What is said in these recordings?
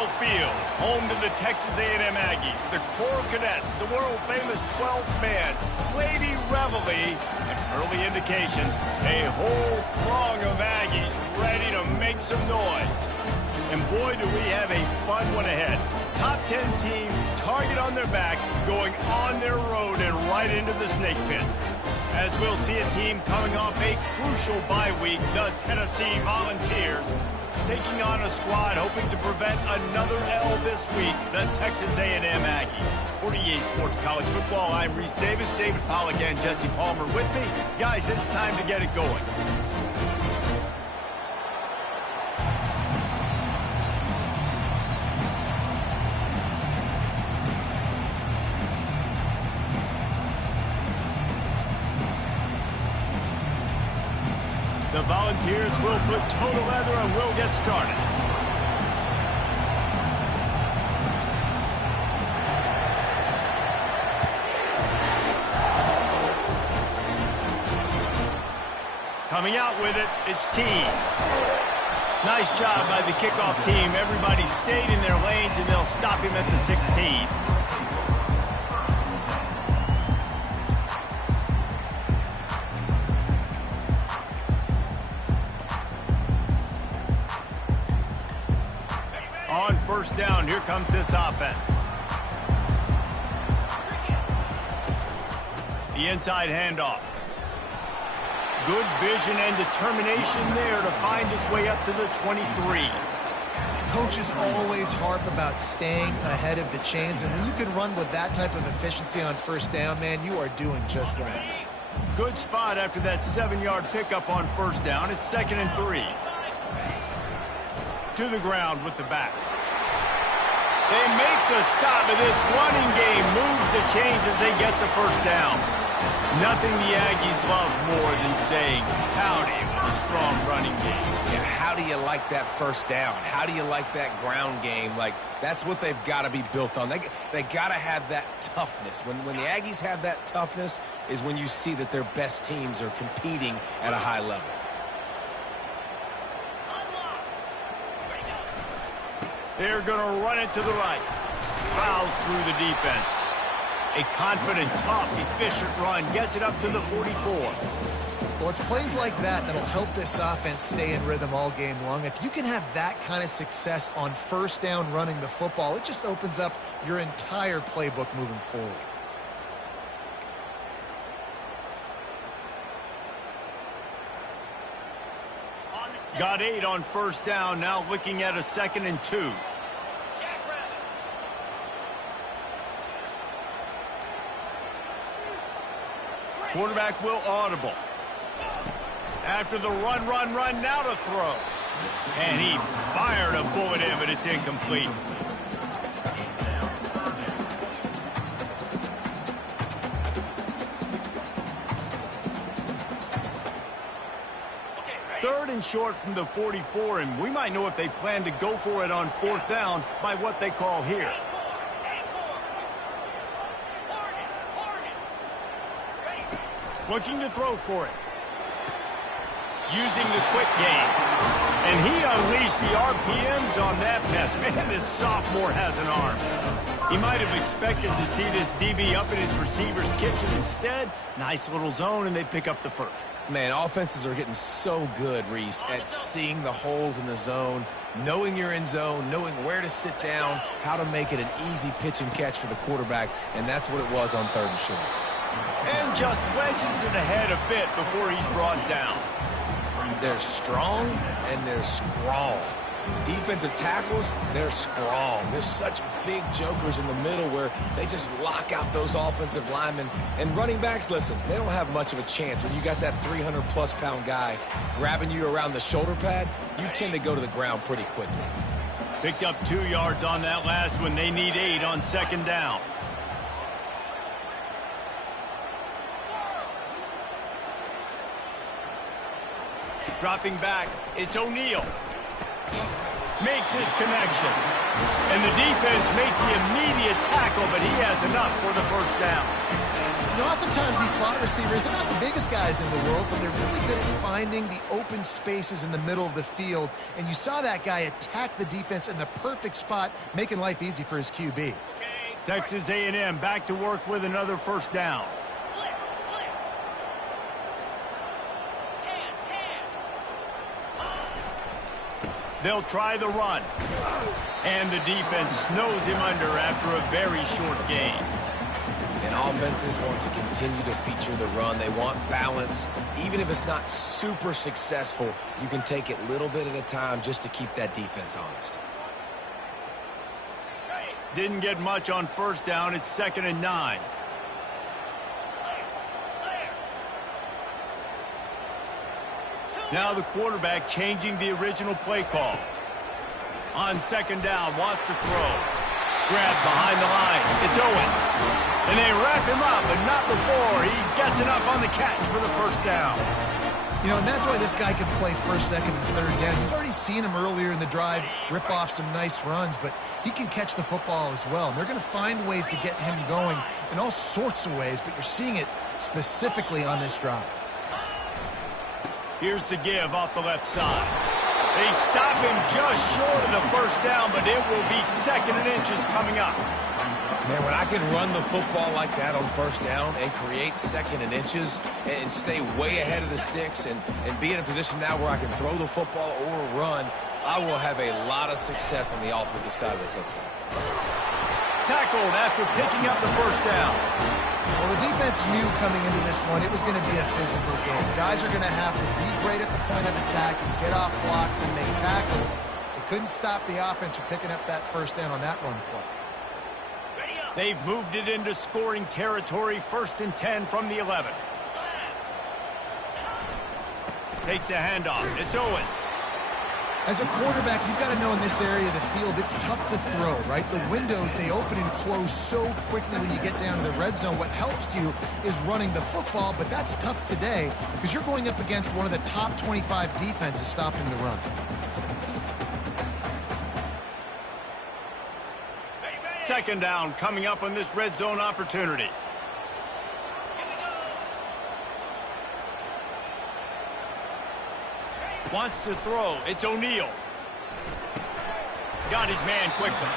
Kyle Field, home to the Texas A&M Aggies, the Coral Cadets, the world-famous 12th man, Lady Reveille, and early indications, a whole throng of Aggies ready to make some noise. And boy, do we have a fun one ahead. Top 10 team, target on their back, going on their road and right into the snake pit. As we'll see a team coming off a crucial bye week, the Tennessee Volunteers, taking on a squad hoping to prevent another L this week, the Texas A&M Aggies. For EA Sports College Football, I'm Reese Davis, David Pollack, and Jesse Palmer with me. Guys, it's time to get it going. The Volunteers will put total leather and we'll get started. Coming out with it, it's Tees. Nice job by the kickoff team. Everybody stayed in their lanes and they'll stop him at the 16. On first down, here comes this offense. The inside handoff. Good vision and determination there to find his way up to the 23. Coaches always harp about staying ahead of the chains, and when you can run with that type of efficiency on first down, man, you are doing just that. Good spot after that 7-yard pickup on first down. It's 2nd and 3. To the ground with the back. They make the stop of this running game, moves the chains as they get the first down. Nothing the Aggies love more than saying howdy with a strong running game. Yeah, how do you like that first down? How do you like that ground game? Like, that's what they've got to be built on. They got to have that toughness. When the Aggies have that toughness is when you see that their best teams are competing at a high level. They're going to run it to the right. Fouls through the defense. A confident, tough, efficient run gets it up to the 44. Well, it's plays like that that'll help this offense stay in rhythm all game long. If you can have that kind of success on first down running the football, it just opens up your entire playbook moving forward. Got 8 on first down, now looking at a 2nd and 2. Quarterback will audible. After the run, now to throw. And he fired a bullet in, but it's incomplete. Third and short from the 44, and we might know if they plan to go for it on 4th down by what they call here. Looking to throw for it. Using the quick game. And he unleashed the RPMs on that pass. Man, this sophomore has an arm. He might have expected to see this DB up in his receiver's kitchen. Instead, nice little zone, and they pick up the first. Man, offenses are getting so good, Reese, at seeing the holes in the zone, knowing you're in zone, knowing where to sit down, how to make it an easy pitch and catch for the quarterback, and that's what it was on 3rd and short. And just wedges it ahead a bit before he's brought down. They're strong and they're strong. Defensive tackles, they're strong. There's such big jokers in the middle where they just lock out those offensive linemen. And running backs, listen, they don't have much of a chance. When you got that 300-plus pound guy grabbing you around the shoulder pad, you tend to go to the ground pretty quickly. Picked up 2 yards on that last one. They need 8 on 2nd down. Dropping back, it's O'Neal. makes his connection. And the defense makes the immediate tackle, but he has enough for the first down. You know, oftentimes these slot receivers, they're not the biggest guys in the world, but they're really good at finding the open spaces in the middle of the field. And you saw that guy attack the defense in the perfect spot, making life easy for his QB. Texas A&M back to work with another first down. They'll try the run. And the defense snows him under after a very short gain. And offenses want to continue to feature the run. They want balance. Even if it's not super successful, you can take it little bit at a time just to keep that defense honest. Didn't get much on first down. It's 2nd and 9. Now the quarterback changing the original play call. On 2nd down, wants to throw. Grabbed behind the line. It's Owens. And they wrap him up, but not before he gets enough on the catch for the first down. You know, and that's why this guy can play first, second, and third down. You've already seen him earlier in the drive rip off some nice runs, but he can catch the football as well. And they're going to find ways to get him going in all sorts of ways, but you're seeing it specifically on this drive. Here's the give off the left side. They stop him just short of the first down, but it will be 2nd and inches coming up. Man, when I can run the football like that on first down and create 2nd and inches and stay way ahead of the sticks and be in a position now where I can throw the football or run, I will have a lot of success on the offensive side of the football. Tackled after picking up the first down. Well, the defense knew coming into this one it was going to be a physical game. Guys are going to have to be great at the point of attack and get off blocks and make tackles. They couldn't stop the offense from picking up that first down on that run play. They've moved it into scoring territory, 1st and 10 from the 11. Takes the handoff. It's Owens. As a quarterback, you've got to know in this area of the field, it's tough to throw, right? The windows, they open and close so quickly when you get down to the red zone. What helps you is running the football, but that's tough today because you're going up against one of the top 25 defenses stopping the run. Second down coming up on this red zone opportunity. Wants to throw. It's O'Neal. Got his man quickly.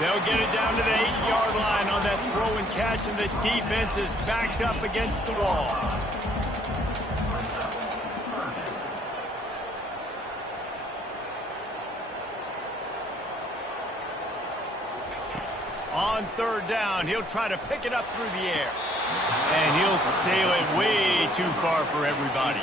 They'll get it down to the 8-yard line on that throw and catch, and the defense is backed up against the wall. On 3rd down, he'll try to pick it up through the air. And he'll sail it way too far for everybody.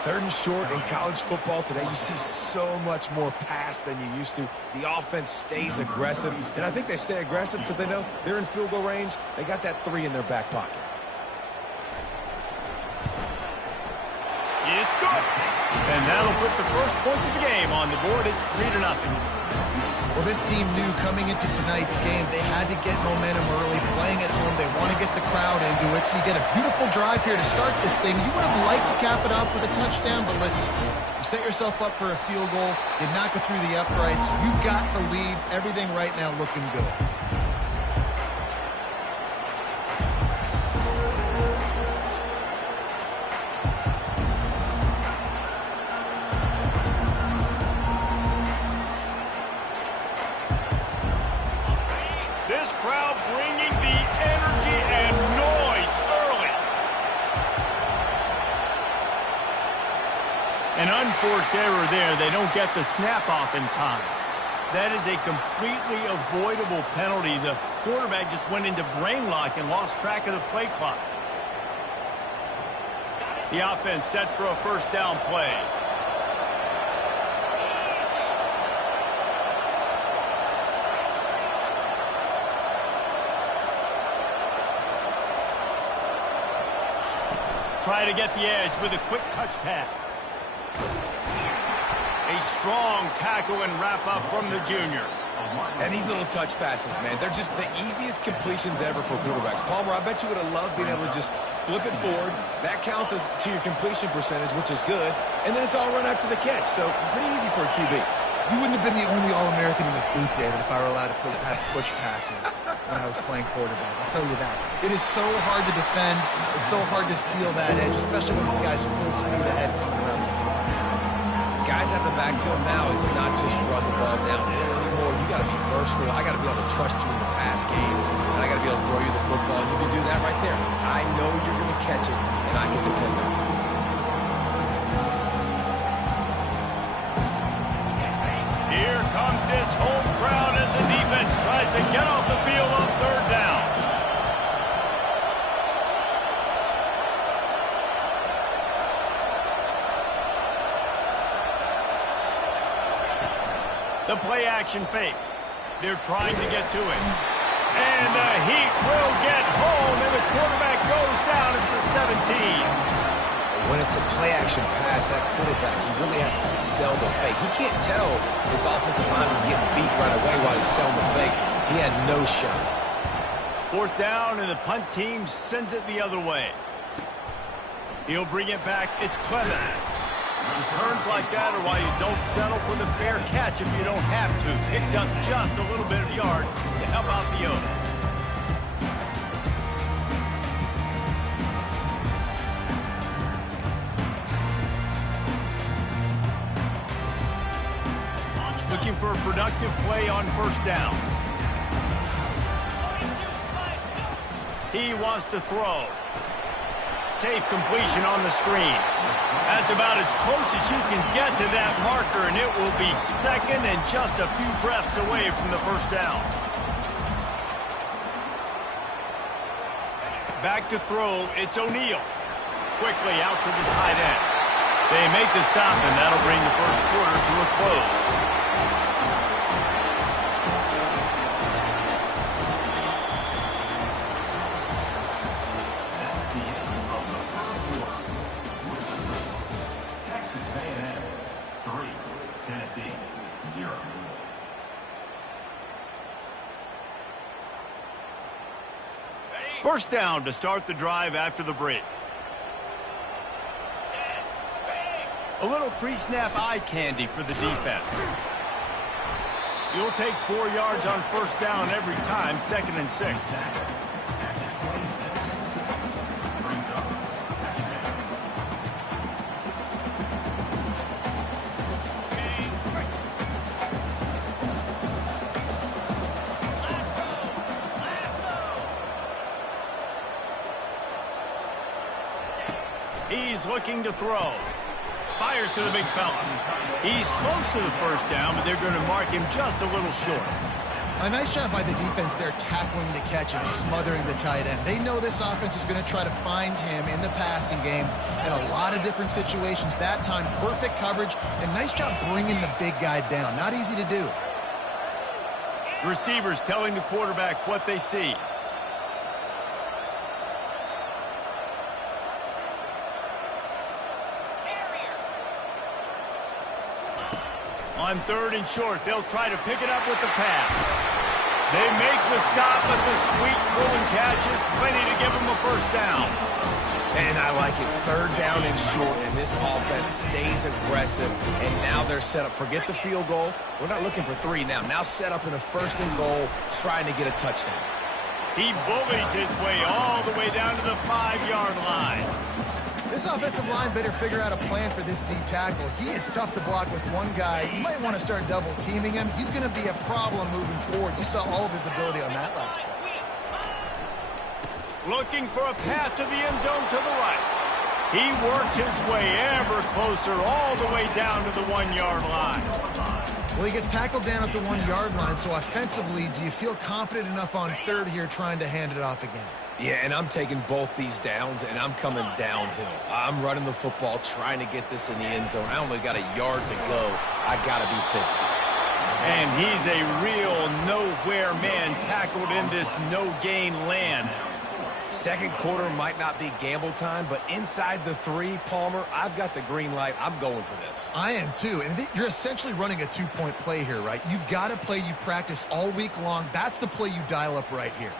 3rd and short in college football today, you see so much more pass than you used to. The offense stays aggressive, and I think they stay aggressive because they know they're in field goal range. They got that 3 in their back pocket. It's good. And that'll put the first points of the game on the board. It's 3-0. Well, this team knew coming into tonight's game they had to get momentum early, playing at home. They want to get the crowd into it, so you get a beautiful drive here to start this thing. You would have liked to cap it off with a touchdown, but listen, you set yourself up for a field goal, you knock it through the uprights, you've got the lead, everything right now looking good. An unforced error there. They don't get the snap off in time. That is a completely avoidable penalty. The quarterback just went into brain lock and lost track of the play clock. The offense set for a first down play. Try to get the edge with a quick touch pass. A strong tackle and wrap-up from the junior. And these little touch passes, man, they're just the easiest completions ever for quarterbacks. Palmer, I bet you would have loved being able to just flip it forward. That counts as to your completion percentage, which is good. And then it's all run after the catch, so pretty easy for a QB. You wouldn't have been the only All-American in this booth, David, if I were allowed to have push passes when I was playing quarterback. I'll tell you that. It is so hard to defend. It's so hard to seal that edge, especially when this guy's full speed ahead coming around the inside. Guys at the backfield now, it's not just run the ball downhill anymore. You got to be versatile. I got to be able to trust you in the pass game, and I got to be able to throw you the football. And you can do that right there. I know you're going to catch it, and I can depend on it. Here comes this home crowd as the defense tries to get off the field on third down. The play action fake. They're trying to get to it. And the heat will get home, and the quarterback goes down at the 17. When it's a play action pass, that quarterback, he really has to sell the fake. He can't tell his offensive lineman's getting beat right away while he's selling the fake. He had no shot. Fourth down, and the punt team sends it the other way. He'll bring it back. It's Clemens. Returns like that are why you don't settle for the fair catch if you don't have to. Picks up just a little bit of yards to help out the owner. Looking for a productive play on first down. He wants to throw. Safe completion on the screen. That's about as close as you can get to that marker, and it will be second and just a few breaths away from the first down. Back to throw, it's O'Neal. Quickly out to the tight end. They make the stop, and that'll bring the first quarter to a close. First down to start the drive after the break. A little pre-snap eye candy for the defense. You'll take 4 yards on first down every time, 2nd and 6. He's looking to throw. Fires to the big fella. He's close to the first down, but they're going to mark him just a little short. A nice job by the defense there tackling the catch and smothering the tight end. They know this offense is going to try to find him in the passing game in a lot of different situations. That time, perfect coverage, and nice job bringing the big guy down. Not easy to do. Receivers telling the quarterback what they see. On 3rd and short, they'll try to pick it up with the pass. They make the stop, but the sweet rolling catch is plenty to give them a first down. And I like it. 3rd down and short, and this offense stays aggressive. And now they're set up. Forget the field goal. We're not looking for 3 now. Now set up in a 1st and goal, trying to get a touchdown. He bullies his way all the way down to the 5-yard line. This offensive line better figure out a plan for this D tackle. He is tough to block with one guy. You might want to start double teaming him. He's going to be a problem moving forward. You saw all of his ability on that last play. Looking for a path to the end zone to the right. He works his way ever closer all the way down to the 1-yard line. Well, he gets tackled down at the 1-yard line, so offensively, do you feel confident enough on 3rd here trying to hand it off again? Yeah, and I'm taking both these downs, and I'm coming downhill. I'm running the football, trying to get this in the end zone. I only got a yard to go. I got to be physical. And he's a real nowhere man tackled in this no-gain land. 2nd quarter might not be gamble time, but inside the 3, Palmer, I've got the green light. I'm going for this. I am too, and you're essentially running a 2-point play here, right? You've got a play you practice all week long. That's the play you dial up right here.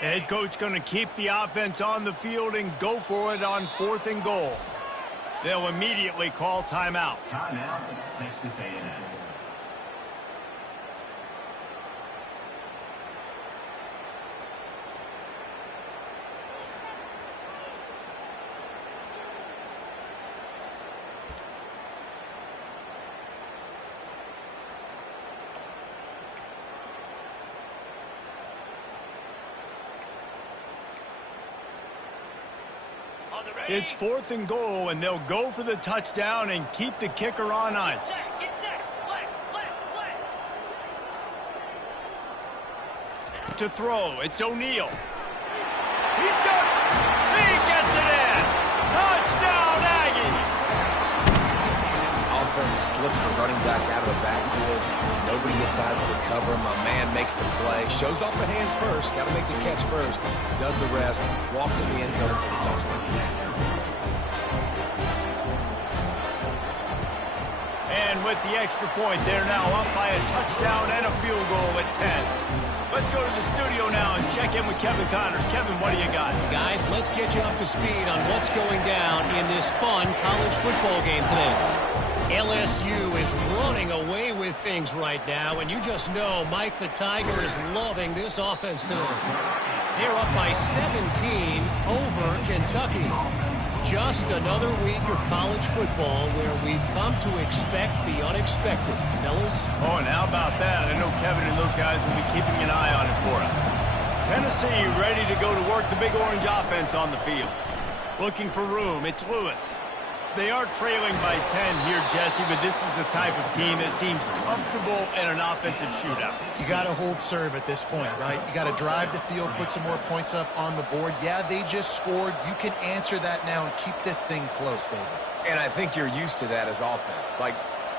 Head coach going to keep the offense on the field and go for it on 4th and goal. They'll immediately call timeout. Timeout, Texas A&M. It's 4th and goal, and they'll go for the touchdown and keep the kicker on ice. To throw, it's O'Neal. He's got it. He gets it in. Touchdown, Aggies. Offense slips the running back out of the backfield. Nobody decides to cover him. A man makes the play. Shows off the hands first. Got to make the catch first. Does the rest. Walks in the end zone for the touchdown. And with the extra point, they're now up by a touchdown and a field goal at 10. Let's go to the studio now and check in with Kevin Connors. Kevin, what do you got? Guys, let's get you up to speed on what's going down in this fun college football game today. LSU is running away with things right now, and you just know Mike the Tiger is loving this offense today. They're up by 17 over Kentucky. Just another week of college football where we've come to expect the unexpected. Fellas? Oh, and how about that? I know Kevin and those guys will be keeping an eye on it for us. Tennessee ready to go to work the Big Orange offense on the field. Looking for room, it's Lewis. They are trailing by 10 here, Jesse, but this is the type of team that seems comfortable in an offensive shootout. You got to hold serve at this point, right? You got to drive the field, put some more points up on the board. Yeah, they just scored. You can answer that now and keep this thing close, David. And I think you're used to that as offense. Like,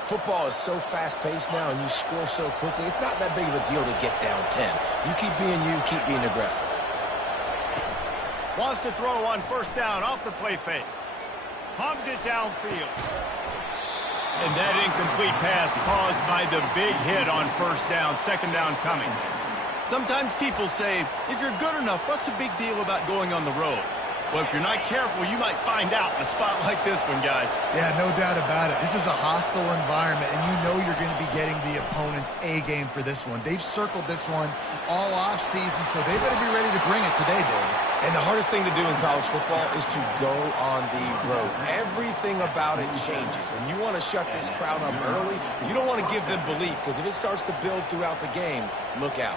football is so fast-paced now, and you score so quickly. It's not that big of a deal to get down 10. You keep being aggressive. Wants to throw on 1st down off the play fake. Hubs it downfield. And that incomplete pass caused by the big hit on 1st down, 2nd down coming. Sometimes people say, if you're good enough, what's the big deal about going on the road? Well, if you're not careful, you might find out in a spot like this one, guys. Yeah, no doubt about it. This is a hostile environment, and you know you're going to be getting the opponent's A game for this one. They've circled this one all offseason, so they better be ready to bring it today, David. And the hardest thing to do in college football is to go on the road. Everything about it changes, and you want to shut this crowd up early. You don't want to give them belief, because if it starts to build throughout the game, look out.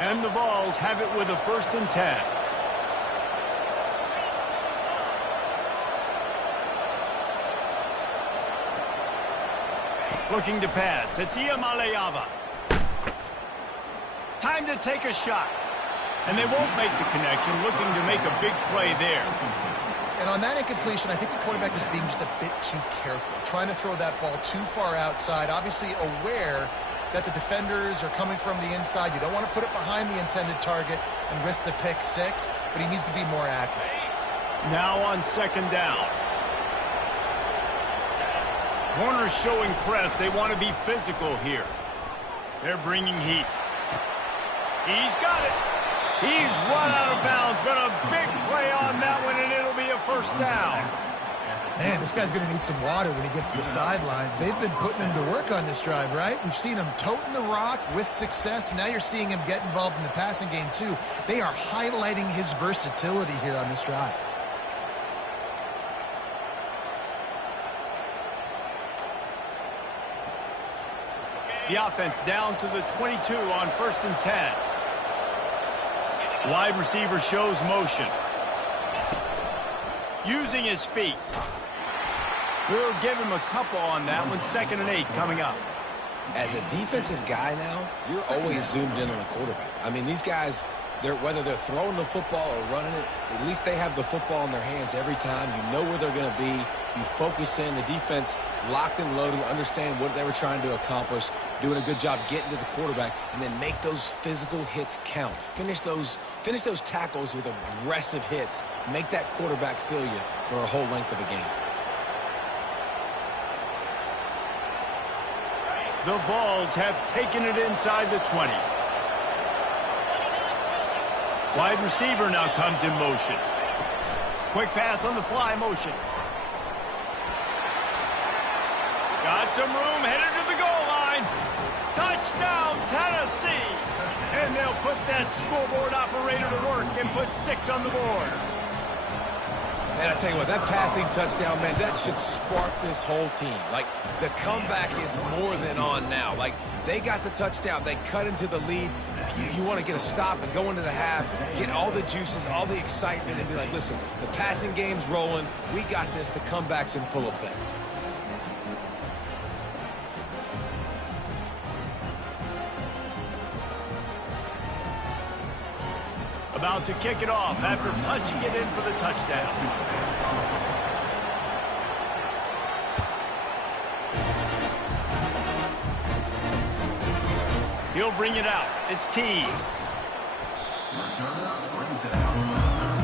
And the Vols have it with a 1st and 10. Looking to pass. It's Iamaleava. Time to take a shot. And they won't make the connection, looking to make a big play there. And on that incompletion, I think the quarterback was being just a bit too careful, trying to throw that ball too far outside, obviously aware that the defenders are coming from the inside. You don't want to put it behind the intended target and risk the pick 6, but he needs to be more accurate. Now on 2nd down. Corners showing press. They want to be physical here. They're bringing heat. He's got it. He's run out of bounds, but a big play on that one, and it'll be a 1st down. Man, this guy's going to need some water when he gets to the sidelines. They've been putting him to work on this drive, right? We've seen him toting the rock with success. Now you're seeing him get involved in the passing game, too. They are highlighting his versatility here on this drive. The offense down to the 22 on 1st and 10. Wide receiver shows motion. Using his feet. We'll give him a couple on that one. 2nd and 8 coming up. As a defensive guy now, you're always zoomed in on the quarterback. I mean, these guys, whether they're throwing the football or running it, at least they have the football in their hands every time. You know where they're going to be. You focus in. The defense locked and loaded, understand what they were trying to accomplish, doing a good job getting to the quarterback, and then make those physical hits count. Finish those tackles with aggressive hits. Make that quarterback feel you for a whole length of a game. The Vols have taken it inside the 20. Wide receiver now comes in motion. Quick pass on the fly motion. Got some room, headed to the goal line. Touchdown, Tennessee! And they'll put that scoreboard operator to work and put 6 on the board. Man, I tell you what, that passing touchdown, man, that should spark this whole team. Like, the comeback is more than on now. Like, they got the touchdown. They cut into the lead. You want to get a stop and go into the half, get all the juices, all the excitement, and be like, listen, the passing game's rolling. We got this. The comeback's in full effect. About to kick it off after punching it in for the touchdown. He'll bring it out. It's Tease. Brings it out to 13.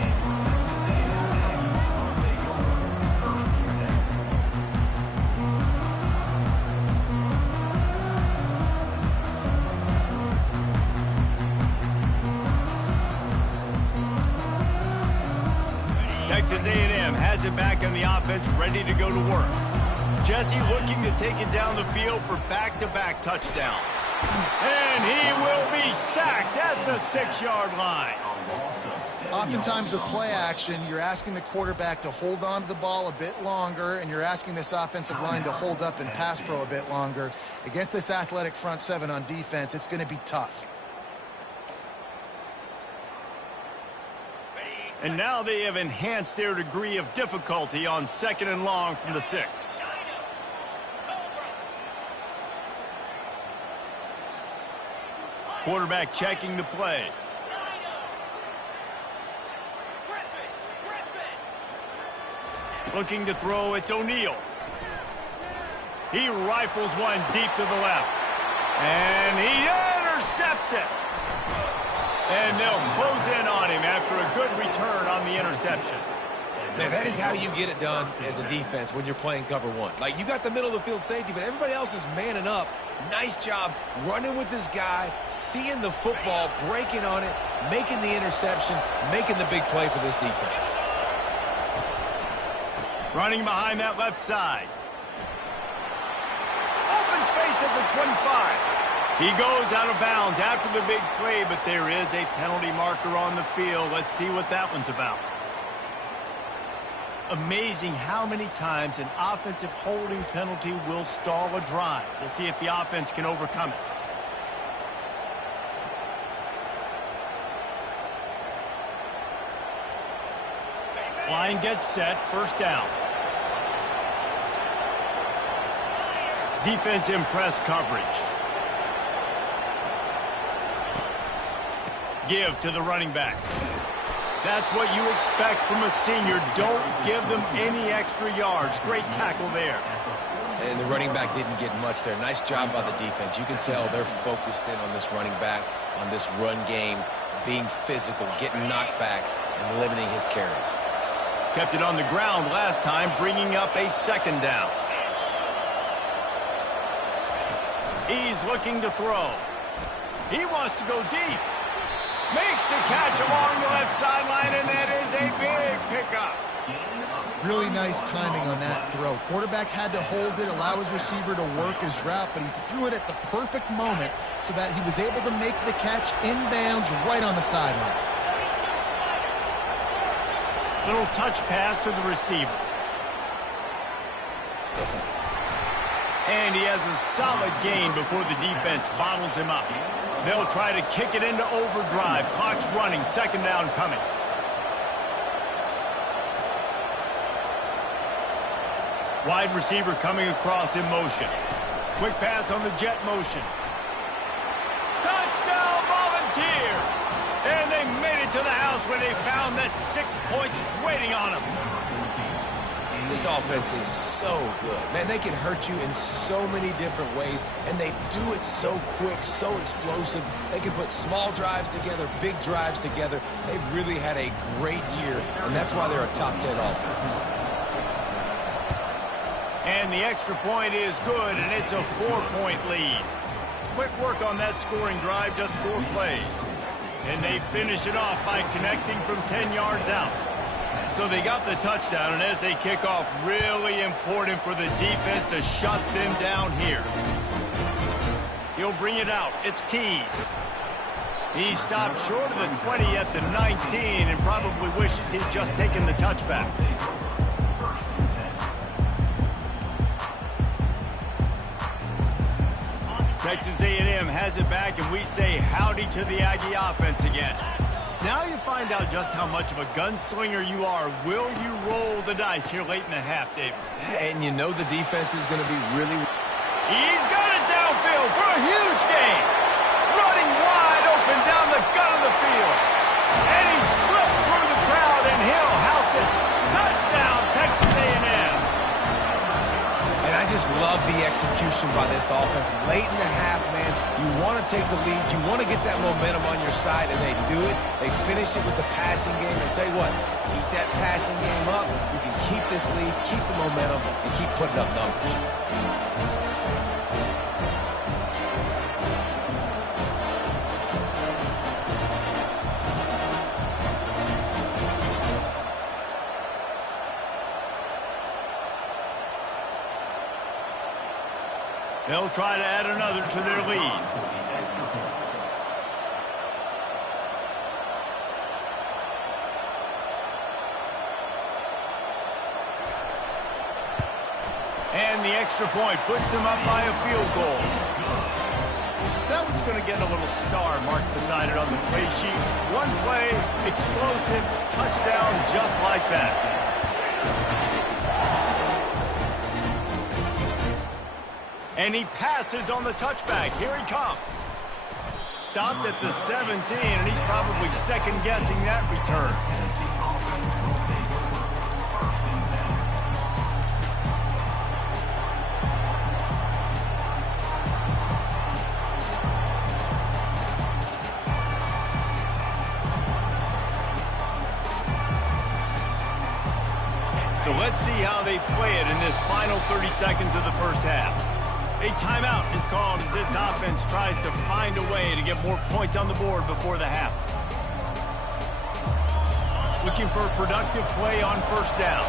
And Texas A&M on a goal. First and 10. Texas A&M has it back on the offense, ready to go to work. Jesse looking to take it down the field for back-to-back touchdowns. And he will be sacked at the 6-yard line. Oftentimes with play action, you're asking the quarterback to hold on to the ball a bit longer, and you're asking this offensive line to hold up in pass pro a bit longer. Against this athletic front seven on defense, it's going to be tough. And now they have enhanced their degree of difficulty on 2nd and long from the 6. Quarterback checking the play. Looking to throw, it's O'Neal. He rifles one deep to the left. And he intercepts it. And they'll close in on him after a good return on the interception. Man, that is how you get it done as a defense when you're playing cover one. Like, you got the middle of the field safety, but everybody else is manning up. Nice job running with this guy, seeing the football, breaking on it, making the interception, making the big play for this defense. Running behind that left side. Open space at the 25. He goes out of bounds after the big play, but there is a penalty marker on the field. Let's see what that one's about. Amazing how many times an offensive holding penalty will stall a drive. We'll see if the offense can overcome it. Line gets set, first down. Defense in press coverage. Give to the running back. That's what you expect from a senior. Don't give them any extra yards. Great tackle there. And the running back didn't get much there. Nice job by the defense. You can tell they're focused in on this running back, on this run game, being physical, getting knockbacks, and limiting his carries. Kept it on the ground last time, bringing up a 2nd down. He's looking to throw. He wants to go deep. Makes the catch along the left sideline, and that is a big pickup. Really nice timing on that throw. Quarterback had to hold it, allow his receiver to work his route, but he threw it at the perfect moment so that he was able to make the catch inbounds right on the sideline. Little touch pass to the receiver. And he has a solid gain before the defense bottles him up. They'll try to kick it into overdrive. Clock's running, 2nd down coming. Wide receiver coming across in motion. Quick pass on the jet motion. Touchdown Volunteers! And they made it to the house when they found that 6 points waiting on them. This offense is so good. Man, they can hurt you in so many different ways, and they do it so quick, so explosive. They can put small drives together, big drives together. They've really had a great year, and that's why they're a top 10 offense. And the extra point is good, and it's a 4-point lead. Quick work on that scoring drive, just 4 plays. And they finish it off by connecting from 10 yards out. So they got the touchdown, and as they kick off, really important for the defense to shut them down here. He'll bring it out. It's Keys. He stopped short of the 20 at the 19 and probably wishes he'd just taken the touchback. Texas A&M has it back, and we say howdy to the Aggie offense again. Now you find out just how much of a gunslinger you are. Will you roll the dice here late in the half, David? And you know the defense is going to be really... He's got it downfield for a huge gain. Running wide open down the gut of the field. And he slipped through the crowd, and he'll house it. Touchdown, Texas A&M. And I just love the execution by this offense. Late in the half, man, you want to take the lead. You want to get that momentum on your side, and they do it. They finish it with the passing game. And tell you what, keep that passing game up. You can keep this lead, keep the momentum, and keep putting up numbers. They'll try to add another to their lead. And the extra point puts them up by a field goal. That one's going to get a little star marked beside it on the play sheet. One play, explosive, touchdown just like that. And he passes on the touchback. Here he comes. Stopped at the 17, and he's probably second-guessing that return. So let's see how they play it in this final 30 seconds of the first half. A timeout is called as this offense tries to find a way to get more points on the board before the half. Looking for a productive play on first down.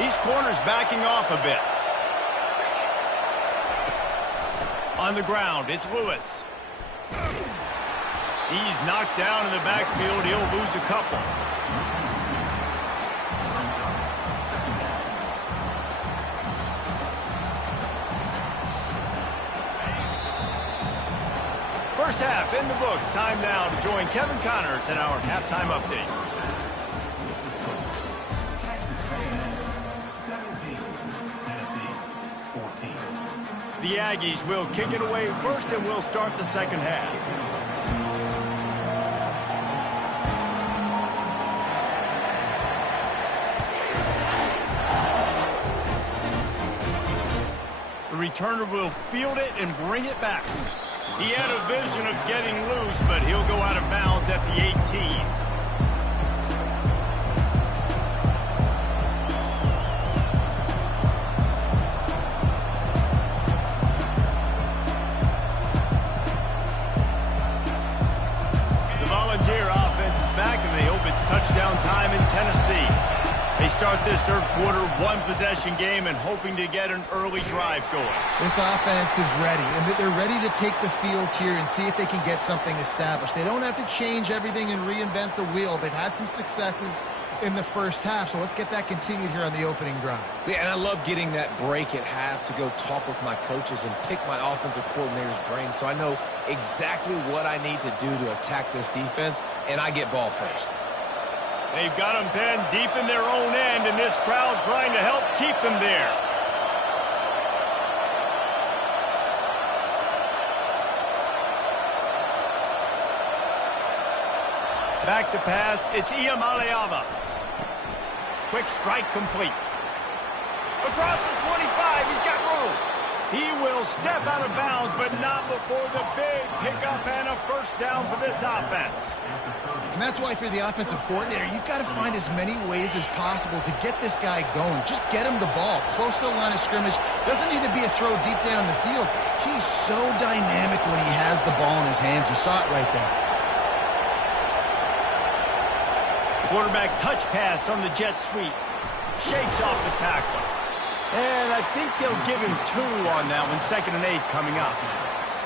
These corners backing off a bit. On the ground, it's Lewis. He's knocked down in the backfield. He'll lose a couple. First half in the books. Time now to join Kevin Connors in our halftime update. The Aggies will kick it away first, and we'll start the second half. The returner will field it and bring it back. He had a vision of getting loose, but he'll go out of bounds at the 18. The Volunteer offense is back, and they hope it's touchdown time in Tennessee. They start this third quarter one-possession game and hoping to get an early drive going. This offense is ready, and they're ready to take the field here and see if they can get something established. They don't have to change everything and reinvent the wheel. They've had some successes in the first half, so let's get that continued here on the opening drive. Yeah, and I love getting that break at half to go talk with my coaches and pick my offensive coordinator's brain so I know exactly what I need to do to attack this defense, and I get ball first. They've got them pinned deep in their own end, and this crowd trying to help keep them there. Back to pass, it's Iamaleava. Quick strike complete. Across the 25, he's got room. He will step out of bounds, but not before the big pickup and a first down for this offense. And that's why if you're the offensive coordinator, you've got to find as many ways as possible to get this guy going. Just get him the ball close to the line of scrimmage. Doesn't need to be a throw deep down the field. He's so dynamic when he has the ball in his hands. You saw it right there. Quarterback touch pass on the jet sweep. Shakes off the tackler. And I think they'll give him 2 on that one. 2nd and 8 coming up.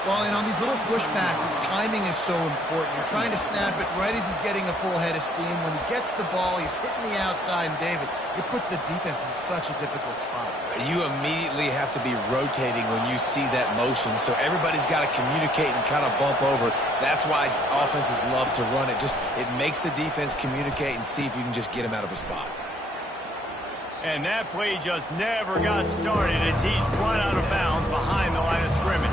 Well, and on these little push passes, timing is so important. You're trying to snap it right as he's getting a full head of steam. When he gets the ball, he's hitting the outside, and David, it puts the defense in such a difficult spot. You immediately have to be rotating when you see that motion, so everybody's got to communicate and kind of bump over. That's why offenses love to run it. It makes the defense communicate and see if you can just get him out of a spot. And that play just never got started as he's run out of bounds behind the line of scrimmage.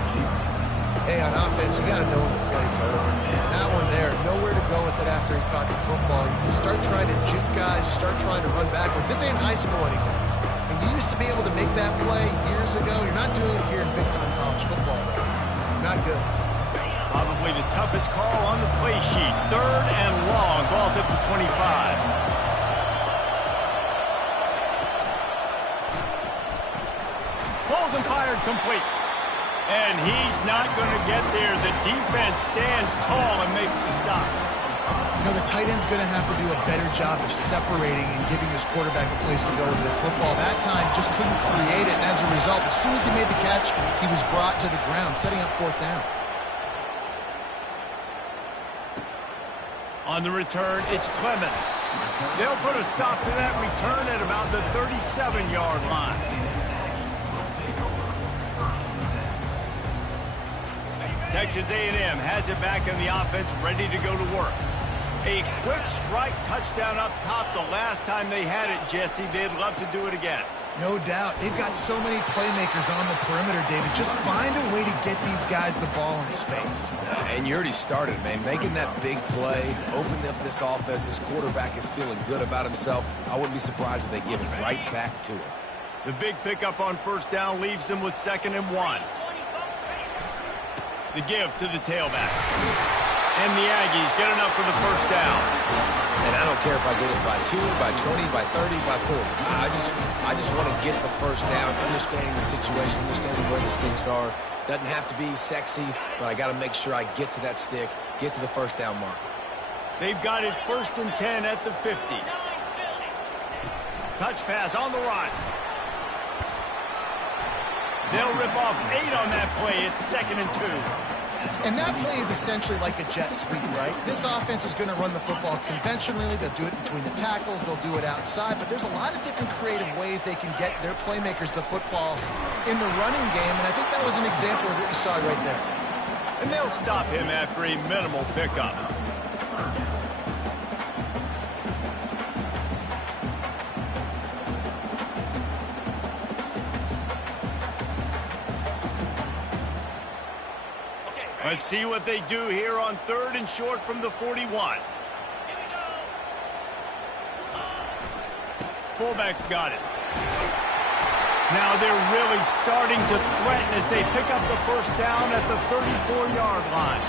Hey, on offense, you got to know when the play's over. That one there, nowhere to go with it after he caught the football. You start trying to juke guys, you start trying to run backward. This ain't high school anymore. And you used to be able to make that play years ago. You're not doing it here in big-time college football. Not good. Probably the toughest call on the play sheet. 3rd and long. Ball's at the 25. Pulls and fired complete. And he's not going to get there. The defense stands tall and makes the stop. You know, the tight end's going to have to do a better job of separating and giving his quarterback a place to go with the football. That time just couldn't create it, and as a result, as soon as he made the catch, he was brought to the ground, setting up 4th down. On the return, it's Clemens. They'll put a stop to that return at about the 37-yard line. Texas A&M has it back in the offense, ready to go to work. A quick strike touchdown up top the last time they had it, Jesse. They'd love to do it again. No doubt. They've got so many playmakers on the perimeter, David. Just find a way to get these guys the ball in space. And you already started, man. Making that big play, opening up this offense. This quarterback is feeling good about himself. I wouldn't be surprised if they give it right back to him. The big pickup on first down leaves them with 2nd and 1. The give to the tailback. And the Aggies get enough for the first down. And I don't care if I get it by 2, by 20, by 30, by 40. I just want to get the first down, understanding the situation, understanding where the sticks are. Doesn't have to be sexy, but I got to make sure I get to that stick, get to the first down mark. They've got it 1st and 10 at the 50. Touch pass on the run. They'll rip off 8 on that play. It's 2nd and 2. And that play is essentially like a jet sweep, right? This offense is going to run the football conventionally. They'll do it between the tackles. They'll do it outside. But there's a lot of different creative ways they can get their playmakers the football in the running game. And I think that was an example of what you saw right there. And they'll stop him after a minimal pickup. Let's see what they do here on 3rd and short from the 41. Fullback's got it. Now they're really starting to threaten as they pick up the first down at the 34-yard line.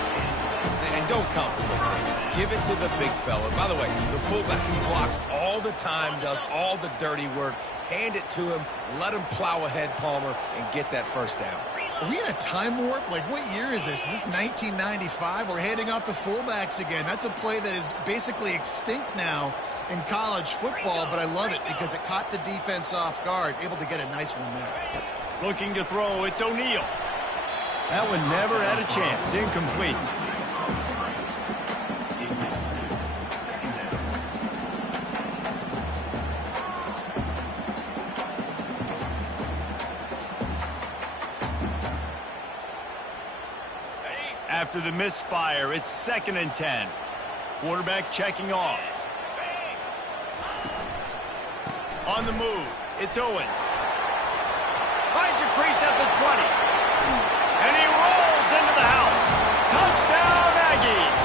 And don't complicate things. Give it to the big fella. By the way, the fullback who blocks all the time, does all the dirty work. Hand it to him, let him plow ahead, Palmer, and get that first down. Are we in a time warp? Like, what year is this? Is this 1995? We're handing off to fullbacks again. That's a play that is basically extinct now in college football, but I love it because it caught the defense off guard, able to get a nice one there. Looking to throw, it's O'Neal. That one never had a chance. Incomplete. After the misfire, it's 2nd and 10. Quarterback checking off. On the move, it's Owens. Finds a crease at the 20. And he rolls into the house. Touchdown, Aggies!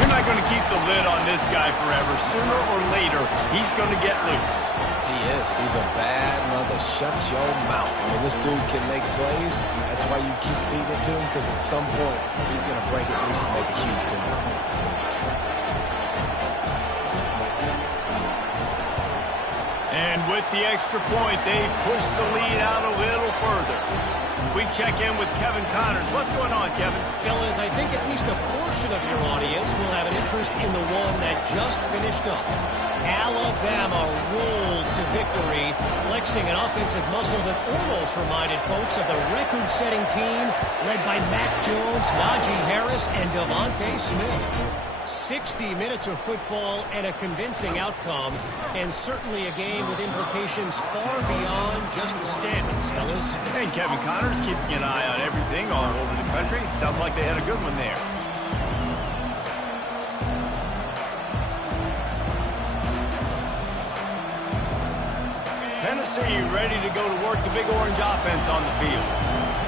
You're not going to keep the lid on this guy forever. Sooner or later, he's going to get loose. is. He's a bad mother. Shut your mouth. I mean, this dude can make plays. That's why you keep feeding it to him, because at some point, he's going to break it loose and make a huge play. And with the extra point, they push the lead out a little further. We check in with Kevin Connors. What's going on, Kevin? Fellas, I think at least a portion of your audience will have an interest in the one that just finished up. Alabama rolled to victory, flexing an offensive muscle that almost reminded folks of the record-setting team led by Mac Jones, Najee Harris, and Devontae Smith. 60 minutes of football and a convincing outcome, and certainly a game with implications far beyond just the standings, fellas. And Kevin Connors keeping an eye on everything all over the country. Sounds like they had a good one there. Tennessee ready to go to work the Big Orange offense on the field.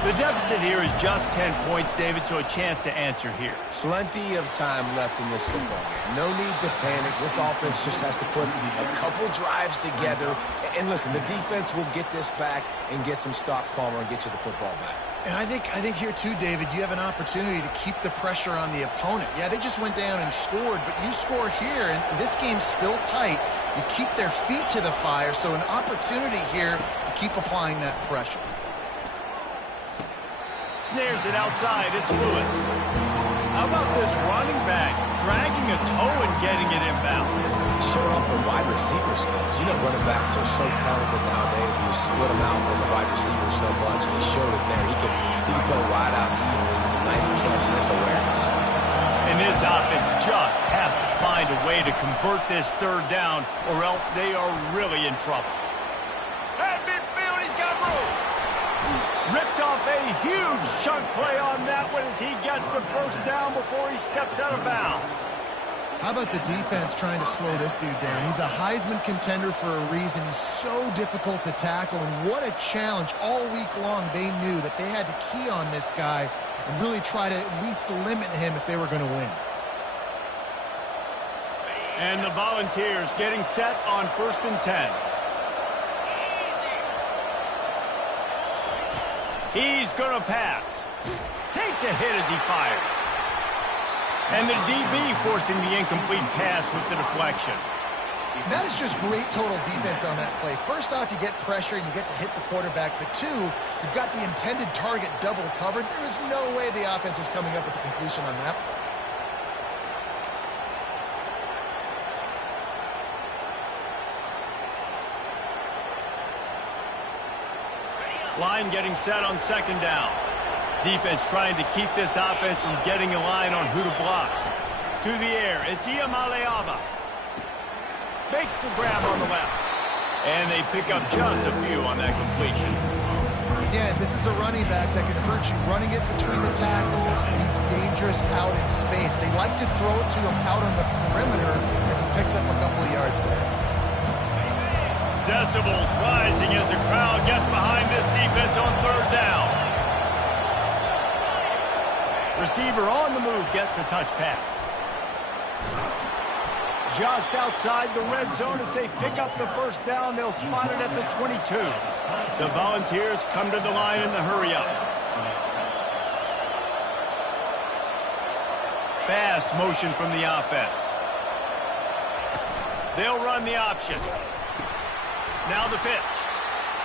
The deficit here is just 10 points, David, so a chance to answer here. Plenty of time left in this football game. No need to panic. This offense just has to put a couple drives together. And listen, the defense will get this back and get some stops, Palmer, and get you the football back. And I think here too, David, you have an opportunity to keep the pressure on the opponent. Yeah, they just went down and scored, but you score here, and this game's still tight. You keep their feet to the fire, so an opportunity here to keep applying that pressure. Snares it outside. It's Lewis. How about this running back dragging a toe and getting it inbounds? Showing off the wide receiver skills. You know, running backs are so talented nowadays, and you split them out as a wide receiver so much, and he showed it there. He can play wide out easily with a nice catch and nice awareness. And this offense just has to find a way to convert this third down, or else they are really in trouble. At midfield, he's got room. Ripped off a huge chunk play on that one as he gets the first down before he steps out of bounds. How about the defense trying to slow this dude down? He's a Heisman contender for a reason. He's so difficult to tackle, and what a challenge. All week long, they knew that they had to key on this guy and really try to at least limit him if they were going to win. And the Volunteers getting set on 1st and 10. He's going to pass. Takes a hit as he fires. And the DB forcing the incomplete pass with the deflection. That is just great total defense on that play. First off, you get pressure, you get to hit the quarterback. But two, you've got the intended target double covered. There is no way the offense was coming up with a completion on that play. Line getting set on 2nd down. Defense trying to keep this offense from getting a line on who to block. To the air, it's Iamaleava. Makes the grab on the left. And they pick up just a few on that completion. Again, this is a running back that can hurt you running it between the tackles, and he's dangerous out in space. They like to throw it to him out on the perimeter as he picks up a couple of yards there. Decibels rising as the crowd gets behind this defense on 3rd down. Receiver on the move gets the touch pass. Just outside the red zone as they pick up the first down. They'll spot it at the 22. The Volunteers come to the line in the hurry-up. Fast motion from the offense. They'll run the option. Now the pitch.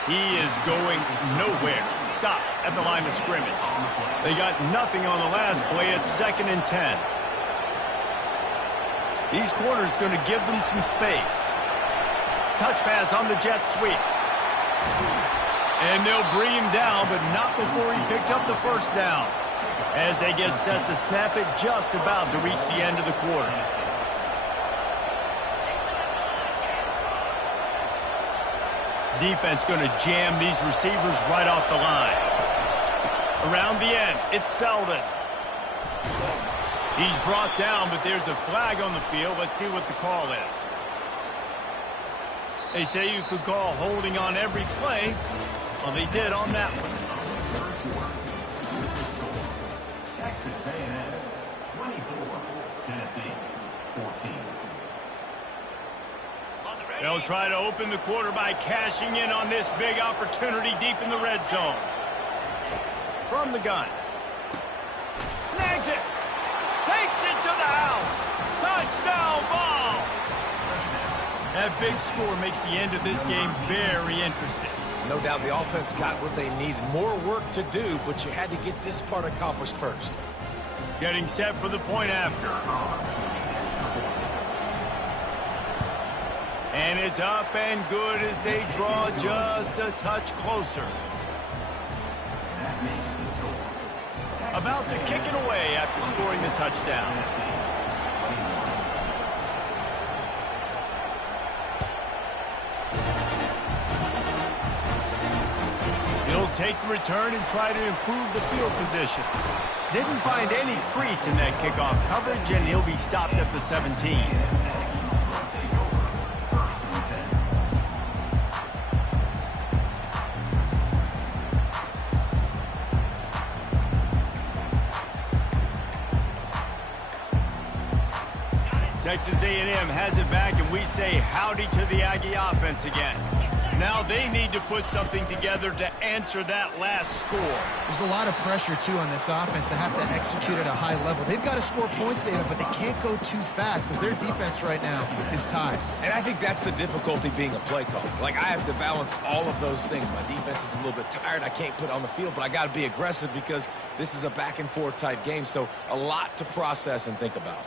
He is going nowhere. Stop at the line of scrimmage. They got nothing on the last play. It's 2nd and 10. These corners going to give them some space. Touch pass on the jet sweep. And they'll bring him down, but not before he picks up the first down. As they get set to snap it, just about to reach the end of the quarter. Defense going to jam these receivers right off the line. Around the end, it's Selden. He's brought down, but there's a flag on the field. Let's see what the call is. They say you could call holding on every play. Well, they did on that one. Texas A&M 24, Tennessee 14. They'll try to open the quarter by cashing in on this big opportunity deep in the red zone. From the gun. Snags it. Takes it to the house. Touchdown ball. That big score makes the end of this game very interesting. No doubt the offense got what they needed. More work to do, but you had to get this part accomplished first. Getting set for the point after. And it's up and good as they draw just a touch closer. About to kick it away after scoring the touchdown. He'll take the return and try to improve the field position. Didn't find any crease in that kickoff coverage, and he'll be stopped at the 17. Texas A&M has it back, and we say howdy to the Aggie offense again. Now they need to put something together to answer that last score. There's a lot of pressure, too, on this offense to have to execute at a high level. They've got to score points, David, but they can't go too fast because their defense right now is tied. And I think that's the difficulty being a play caller. Like, I have to balance all of those things. My defense is a little bit tired. I can't put it on the field, but I got to be aggressive because this is a back-and-forth type game, so a lot to process and think about.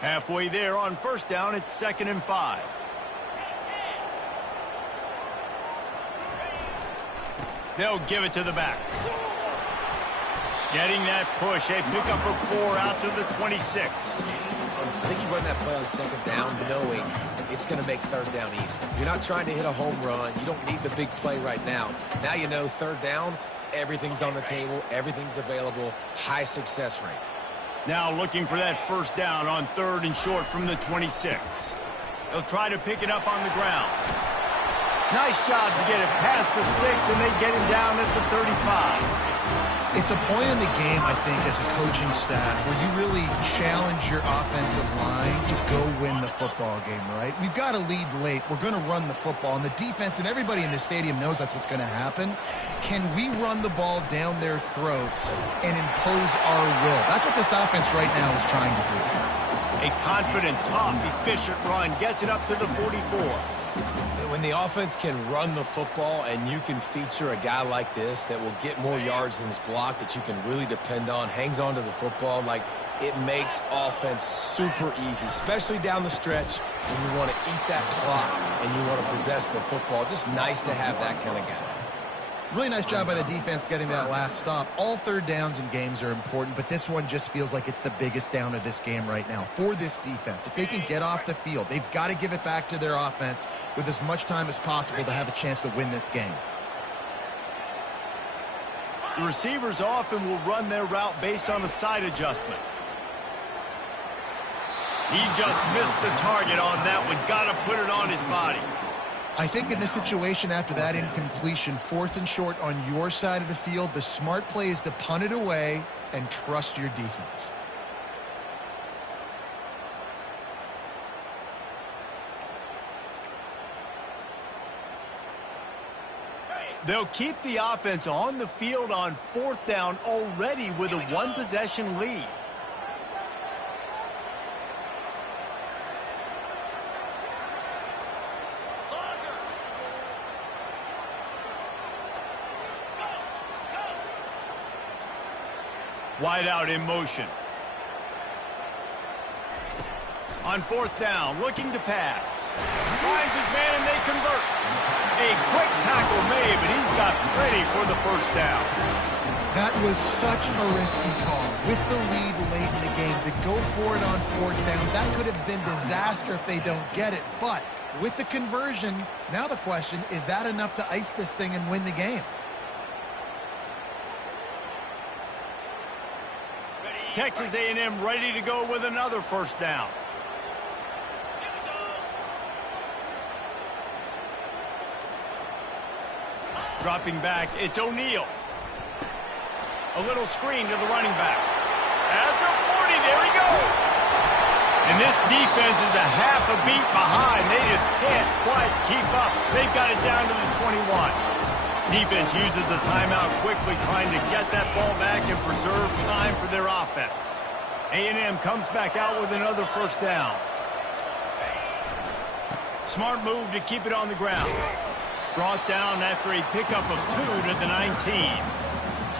Halfway there on first down, it's 2nd and 5. They'll give it to the back. Getting that push, a pickup of 4 out to the 26. I think you run that play on 2nd down knowing it's going to make 3rd down easy. You're not trying to hit a home run. You don't need the big play right now. Now you know 3rd down, everything's on the table, everything's available, high success rate. Now looking for that first down on 3rd and short from the 26. They'll try to pick it up on the ground. Nice job to get it past the sticks, and they get him down at the 35. It's a point in the game, I think, as a coaching staff, where you really challenge your offensive line to go win the football game, right? We've got to lead late. We're going to run the football, and the defense and everybody in the stadium knows that's what's going to happen. Can we run the ball down their throats and impose our will? That's what this offense right now is trying to do. A confident, tough, efficient run gets it up to the 44. When the offense can run the football and you can feature a guy like this that will get more yards than his block, that you can really depend on, hangs on to the football, like, it makes offense super easy, especially down the stretch when you want to eat that clock and you want to possess the football. Just nice to have that kind of guy. Really nice job by the defense getting that last stop. All 3rd downs in games are important, but this one just feels like it's the biggest down of this game right now for this defense. If they can get off the field, they've got to give it back to their offense with as much time as possible to have a chance to win this game. The receivers often will run their route based on a side adjustment. He just missed the target on that one. Got to put it on his body. I think in this situation after that incompletion, 4th and short on your side of the field, the smart play is to punt it away and trust your defense. They'll keep the offense on the field on 4th down already with a 1-possession lead. Wide out in motion. On 4th down, looking to pass. Finds his man and they convert. A quick tackle made, but he's got ready for the first down. That was such a risky call. With the lead late in the game, to go for it on 4th down, that could have been disaster if they don't get it. But with the conversion, now the question, is that enough to ice this thing and win the game? Texas A&M ready to go with another first down. Dropping back, it's O'Neal. A little screen to the running back. At the 40, there he goes. And this defense is a half a beat behind. They just can't quite keep up. They've got it down to the 21. Defense uses a timeout quickly, trying to get that ball back and preserve time for their offense. A&M comes back out with another first down. Smart move to keep it on the ground. Brought down after a pickup of 2 to the 19.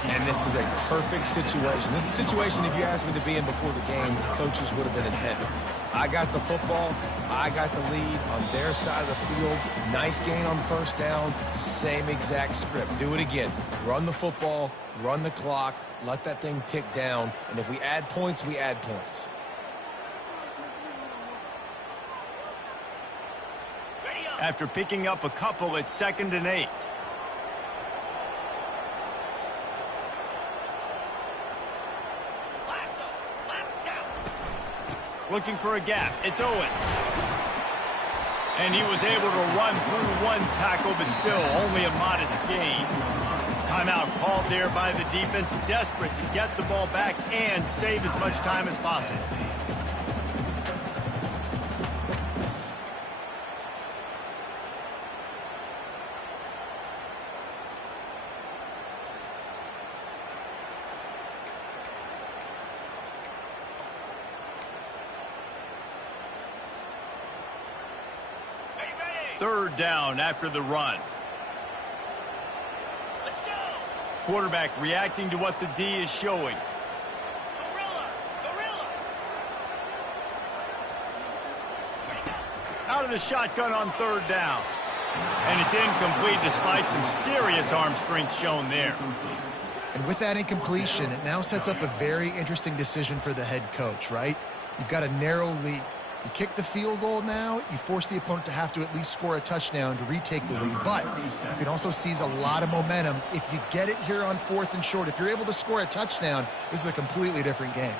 And this is a perfect situation. This is a situation, if you asked me to be in before the game, the coaches would have been in heaven. I got the football. I got the lead on their side of the field. Nice gain on first down. Same exact script. Do it again. Run the football, run the clock, let that thing tick down. And if we add points, we add points. After picking up a couple, it's 2nd and 8. Looking for a gap. It's Owens. And he was able to run through one tackle, but still only a modest gain. Timeout called there by the defense, desperate to get the ball back and save as much time as possible. Third down after the run. Let's go. Quarterback reacting to what the D is showing. Gorilla. Out of the shotgun on third down. And it's incomplete despite some serious arm strength shown there. And with that incompletion, it now sets up a very interesting decision for the head coach, right? You've got a narrow lead. You kick the field goal now, you force the opponent to have to at least score a touchdown to retake the lead. But you can also seize a lot of momentum if you get it here on 4th and short. If you're able to score a touchdown, this is a completely different game.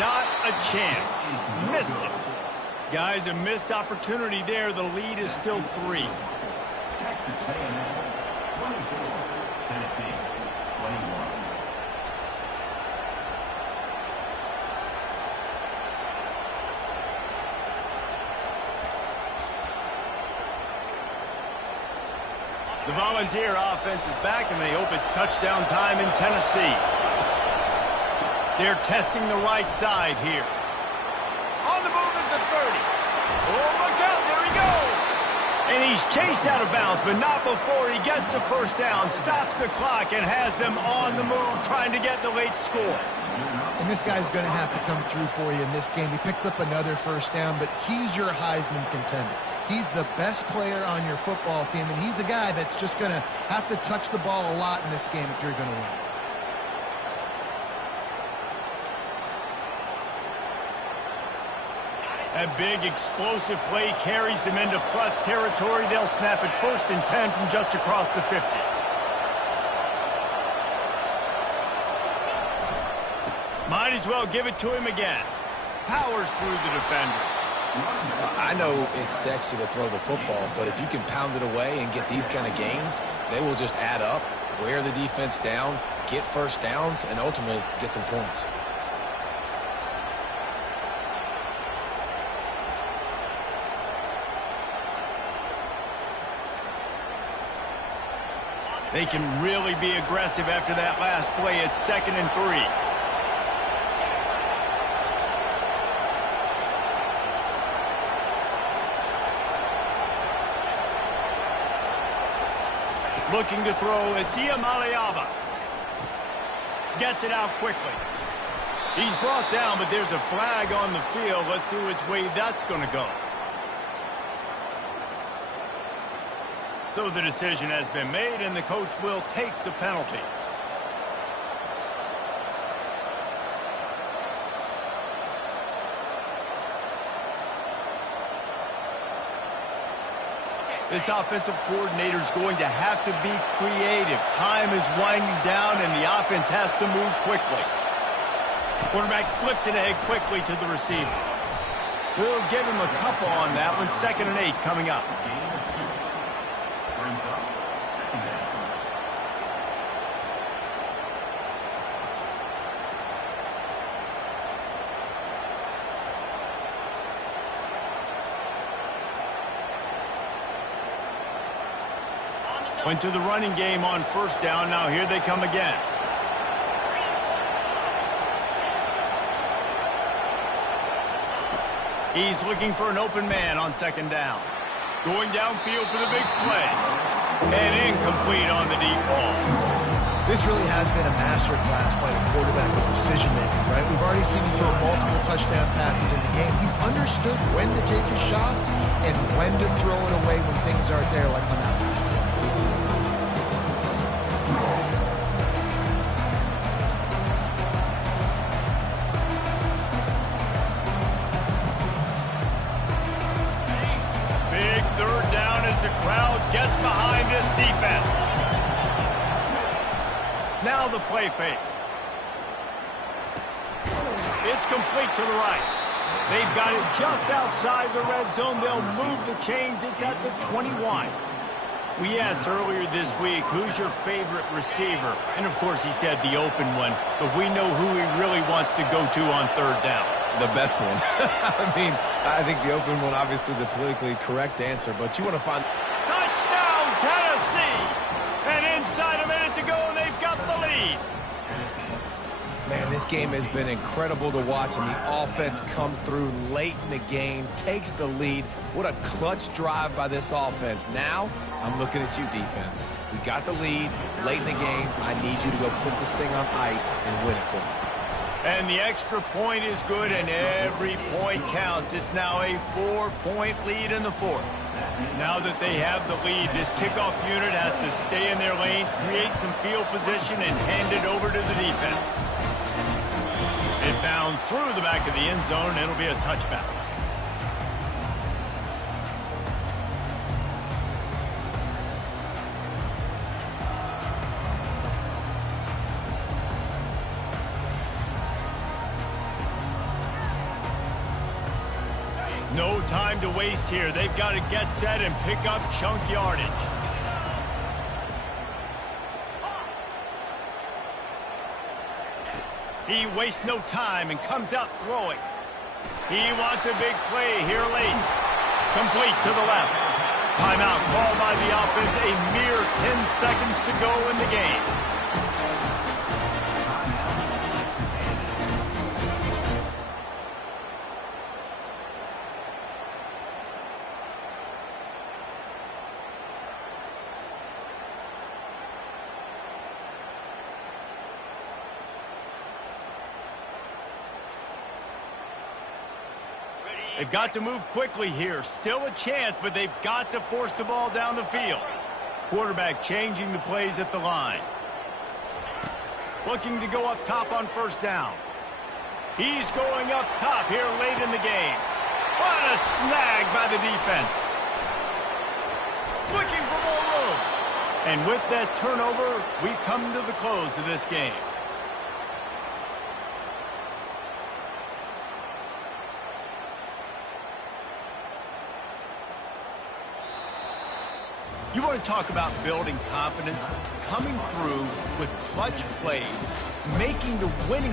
Not a chance. Missed it. Guys, a missed opportunity there. The lead is still 3. Texas A&M 24, Tennessee 21. The Volunteer offense is back, and they hope it's touchdown time in Tennessee. They're testing the right side here. On the move is the 30. Oh, look out, there he goes. And he's chased out of bounds, but not before he gets the first down, stops the clock, and has them on the move trying to get the late score. And this guy's going to have to come through for you in this game. He picks up another first down, but he's your Heisman contender. He's the best player on your football team, and he's a guy that's just going to have to touch the ball a lot in this game if you're going to win. That big explosive play carries them into plus territory. They'll snap it 1st and 10 from just across the 50. Might as well give it to him again. Powers through the defender. I know it's sexy to throw the football, but if you can pound it away and get these kind of gains, they will just add up, wear the defense down, get first downs, and ultimately get some points. They can really be aggressive after that last play. It's 2nd and 3. Looking to throw, it's Iamaleava. Gets it out quickly. He's brought down, but there's a flag on the field. Let's see which way that's going to go. So the decision has been made, and the coach will take the penalty. This offensive coordinator is going to have to be creative. Time is winding down, and the offense has to move quickly. Quarterback flips it ahead quickly to the receiver. We'll give him a couple on that one. 2nd and 8 coming up. Went to the running game on first down. Now here they come again. He's looking for an open man on second down. Going downfield for the big play. And incomplete on the deep ball. This really has been a master class by the quarterback with decision-making, right? We've already seen him throw multiple touchdown passes in the game. He's understood when to take his shots and when to throw it away when things aren't there, like on that last play. Big third down as the crowd gets behind this defense. Now the play fake. It's complete to the right. They've got it just outside the red zone. They'll move the chains. It's at the 21. We asked earlier this week, who's your favorite receiver? And, of course, he said the open one. But we know who he really wants to go to on third down. The best one. I think the open one, obviously the politically correct answer, but you want to find... Touchdown, Tennessee! And inside a minute to go, and they've got the lead. Man, this game has been incredible to watch, and the offense comes through late in the game, takes the lead. What a clutch drive by this offense. Now, I'm looking at you, defense. We got the lead late in the game. I need you to go put this thing on ice and win it for me. And the extra point is good, and every point counts. It's now a 4-point lead in the fourth. Now that they have the lead, this kickoff unit has to stay in their lane, create some field position, and hand it over to the defense. It bounds through the back of the end zone, and it'll be a touchback. No time to waste here. They've got to get set and pick up chunk yardage. He wastes no time and comes out throwing. He wants a big play here late. Complete to the left. Timeout called by the offense. A mere 10 seconds to go in the game. They've got to move quickly here. Still a chance, but they've got to force the ball down the field. Quarterback changing the plays at the line. Looking to go up top on first down. He's going up top here late in the game. What a snag by the defense. Looking for more room. And with that turnover, we come to the close of this game. You want to talk about building confidence, coming through with clutch plays, making the winning